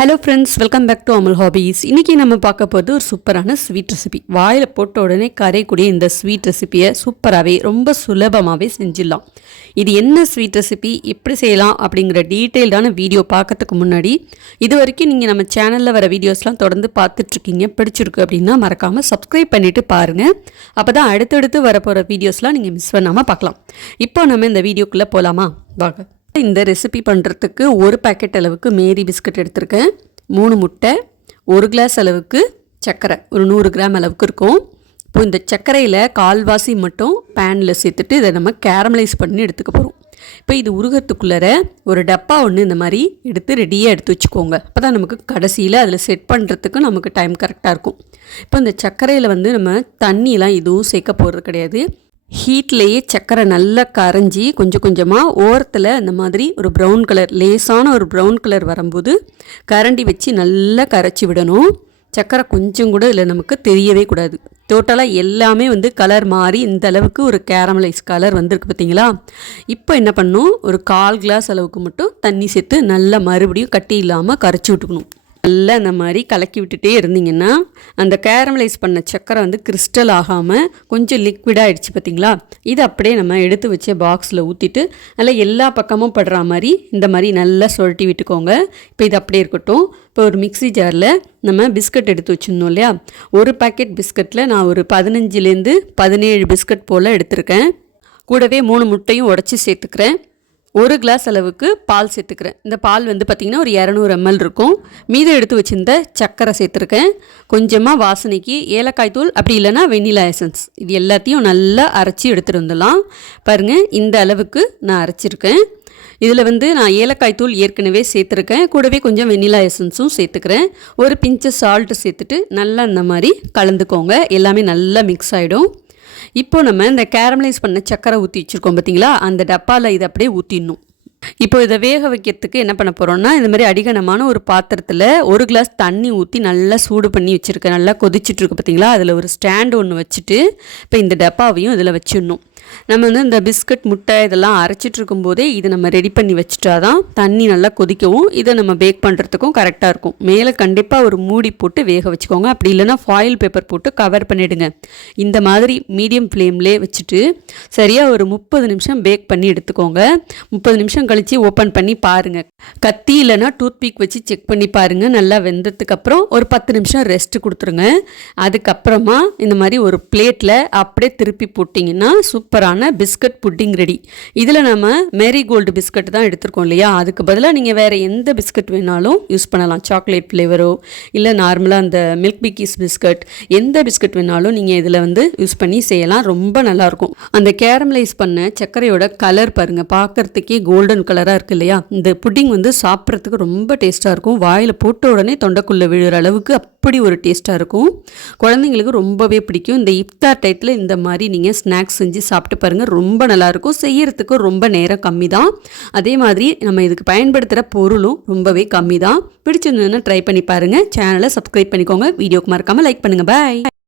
Hello friends, welcome back to Amal hobbies. இன்றைக்கி நம்ம பார்க்க போகிறது ஒரு சூப்பரான ஸ்வீட் ரெசிபி. வாயில் போட்ட உடனே கரையக்கூடிய இந்த ஸ்வீட் ரெசிப்பியை சூப்பராகவே ரொம்ப சுலபமாகவே செஞ்சிடலாம். இது என்ன ஸ்வீட் ரெசிபி, எப்படி செய்யலாம் அப்படிங்கிற டீட்டெயில்டான வீடியோ பார்க்கறதுக்கு முன்னாடி இது வரைக்கும் நீங்கள் நம்ம சேனலில் வர வீடியோஸ்லாம் தொடர்ந்து பார்த்துட்ருக்கீங்க, பிடிச்சிருக்கு அப்படின்னா மறக்காமல் சப்ஸ்கிரைப் பண்ணிவிட்டு பாருங்கள். அப்போ தான் அடுத்தடுத்து வரப்போகிற வீடியோஸ்லாம் நீங்கள் மிஸ் பண்ணாமல் பார்க்கலாம். இப்போ நம்ம இந்த வீடியோக்குள்ளே போகலாமா? வாங்க. இந்த ரெசிபி பண்ணுறதுக்கு ஒரு பேக்கெட் அளவுக்கு மேரி பிஸ்கட் எடுத்திருக்கேன், 3 முட்டை, 1 கிளாஸ் அளவுக்கு சர்க்கரை, ஒரு 100 கிராம் அளவுக்கு இருக்கும். இப்போ இந்த சர்க்கரையில் கால்வாசி மட்டும் பேனில் சேர்த்துட்டு இதை நம்ம கேரமலைஸ் பண்ணி எடுத்துக்க போகிறோம். இப்போ இது உருகிறதுக்குள்ளே ஒரு டப்பா ஒன்று இந்த மாதிரி ரெடியாக எடுத்து வச்சுக்கோங்க. அப்போ தான் நமக்கு கடைசியில் அதில் செட் பண்ணுறதுக்கு நமக்கு டைம் கரெக்டாக இருக்கும். இப்போ இந்த சர்க்கரையில் நம்ம தண்ணியெலாம் எதுவும் சேர்க்க போகிறது கிடையாது. ஹீட்லேயே சர்க்கரை நல்லா கரைஞ்சி கொஞ்சம் கொஞ்சமாக ஓரத்தில் இந்த மாதிரி ஒரு ப்ரௌன் கலர், லேசான ஒரு ப்ரௌன் கலர் வரும்போது கரண்டி வச்சு நல்லா கரைச்சி விடணும். சர்க்கரை கொஞ்சம் கூட இதில் நமக்கு தெரியவே கூடாது. டோட்டலாக எல்லாமே கலர் மாறி இந்த அளவுக்கு ஒரு கேரமலைஸ் கலர் வந்திருக்கு பார்த்தீங்களா? இப்போ என்ன பண்ணணும், ஒரு 1/4 கிளாஸ் அளவுக்கு மட்டும் தண்ணி சேர்த்து நல்லா மறுபடியும் கட்டி இல்லாமல் கரைச்சி விட்டுக்கணும். நல்லா இந்த மாதிரி கலக்கி விட்டுட்டே இருந்தீங்கன்னா அந்த கேரமலைஸ் பண்ண சக்கரை கிறிஸ்டல் ஆகாமல் கொஞ்சம் லிக்விடாகிடுச்சு பார்த்தீங்களா? இது அப்படியே நம்ம எடுத்து வச்ச பாக்ஸில் ஊற்றிட்டு நல்லா எல்லா பக்கமும் படுற மாதிரி இந்த மாதிரி நல்லா சுழட்டி விட்டுக்கோங்க. இப்போ இது அப்படியே இருக்கட்டும். இப்போ ஒரு மிக்ஸி ஜாரில் நம்ம பிஸ்கட் எடுத்து வச்சுருந்தோம் இல்லையா? ஒரு பேக்கெட் பிஸ்கட்டில் நான் ஒரு 15லேருந்து 17 பிஸ்கட் போல் எடுத்திருக்கேன். கூடவே 3 முட்டையும் உடச்சி சேர்த்துக்கிறேன். 1 கிளாஸ் அளவுக்கு பால் சேர்த்துக்கிறேன். இந்த பால் பார்த்திங்கன்னா ஒரு 200 ml இருக்கும். மீதம் எடுத்து வச்சுருந்த சர்க்கரை சேர்த்துருக்கேன். கொஞ்சமாக வாசனைக்கு ஏலக்காய் தூள், அப்படி இல்லைன்னா வெண்ணிலா எசன்ஸ், இது எல்லாத்தையும் நல்லா அரைச்சி எடுத்துகிட்டு வந்துடலாம். பாருங்கள், இந்த அளவுக்கு நான் அரைச்சிருக்கேன். இதில் நான் ஏலக்காய் தூள் ஏற்கனவே சேர்த்துருக்கேன். கூடவே கொஞ்சம் வெண்ணிலா எசன்ஸும் சேர்த்துக்கிறேன். ஒரு பிஞ்சு சால்ட்டு சேர்த்துட்டு நல்லா இந்த மாதிரி கலந்துக்கோங்க. எல்லாமே நல்லா மிக்ஸ் ஆகிடும். இப்போ நம்ம இந்த கேரமலைஸ் பண்ண சக்கரை ஊற்றி வச்சுருக்கோம் பார்த்தீங்களா? அந்த டப்பாவில் இதை அப்படியே ஊற்றிடணும். இப்போ இதை வேக வைக்கிறதுக்கு என்ன பண்ண போகிறோம்னா, இந்த மாதிரி அடிகனமான ஒரு பாத்திரத்தில் 1 கிளாஸ் தண்ணி ஊற்றி நல்லா சூடு பண்ணி வச்சுருக்கேன். நல்லா கொதிச்சுட்ருக்கு பார்த்தீங்களா? அதில் ஒரு ஸ்டாண்டு ஒன்று வச்சுட்டு இப்போ இந்த டப்பாவையும் இதில் வச்சிடணும். நம்ம இந்த பிஸ்கட், முட்டை இதெல்லாம் அரைச்சிட்டு இருக்கும்போதே இதை நம்ம ரெடி பண்ணி வச்சுட்டா தான் தண்ணி நல்லா கொதிக்கவும் இதை நம்ம பேக் பண்ணுறதுக்கும் கரெக்டாக இருக்கும். மேலே கண்டிப்பாக ஒரு மூடி போட்டு வேக வச்சுக்கோங்க. அப்படி இல்லைன்னா ஃபாயில் பேப்பர் போட்டு கவர் பண்ணிவிடுங்க. இந்த மாதிரி மீடியம் ஃப்ளேம்லே வச்சுட்டு சரியாக ஒரு 30 நிமிஷம் பேக் பண்ணி எடுத்துக்கோங்க. 30 நிமிஷம் கழித்து ஓப்பன் பண்ணி பாருங்கள். கத்தி இல்லைன்னா டூத்பிக் வச்சு செக் பண்ணி பாருங்கள். நல்லா வெந்ததுக்கப்புறம் ஒரு 10 நிமிஷம் ரெஸ்ட்டு கொடுத்துருங்க. அதுக்கப்புறமா இந்த மாதிரி ஒரு பிளேட்டில் அப்படியே திருப்பி போட்டிங்கன்னா சூப்பரான பிஸ்கட் புட்டிங் ரெடி. இதில் நம்ம மேரிகோல்டு பிஸ்கட் தான் எடுத்துருக்கோம் இல்லையா? அதுக்கு பதிலாக நீங்கள் வேறு எந்த பிஸ்கட் வேணாலும் யூஸ் பண்ணலாம். சாக்லேட் ஃப்ளேவரோ இல்லை நார்மலாக அந்த மில்க் பிக்கீஸ் பிஸ்கட், எந்த பிஸ்கட் வேணாலும் நீங்கள் இதில் யூஸ் பண்ணி செய்யலாம். ரொம்ப நல்லாயிருக்கும். அந்த கேரமலைஸ் பண்ண சர்க்கரையோட கலர் பாருங்கள், பார்க்குறதுக்கே கோல்டன் கலராக இருக்குது இல்லையா? இந்த புட்டிங் சாப்பிட்றதுக்கு ரொம்ப டேஸ்ட்டாக இருக்கும். வாயில் போட்ட உடனே தொண்டைக்குள்ளே விழுற அளவுக்கு அப்படி ஒரு டேஸ்ட்டாக இருக்கும். குழந்தைங்களுக்கு ரொம்பவே பிடிக்கும். இந்த இஃப்தார் டைத்தில் இந்த மாதிரி நீங்கள் ஸ்நாக்ஸ் செஞ்சு சாப்பிட்டு பாருங்கள். ரொம்ப நல்லாயிருக்கும். செய்யறதுக்கு ரொம்ப நேரம் கம்மி தான். அதே மாதிரி நம்ம இதுக்கு பயன்படுத்துகிற பொருளும் ரொம்பவே கம்மி தான். பிடிச்சிருந்ததுன்னா ட்ரை பண்ணி பாருங்கள். சேனலை சப்ஸ்கிரைப் பண்ணிக்கோங்க. வீடியோக்கு மறக்காமல் லைக் பண்ணுங்கள். பாய்.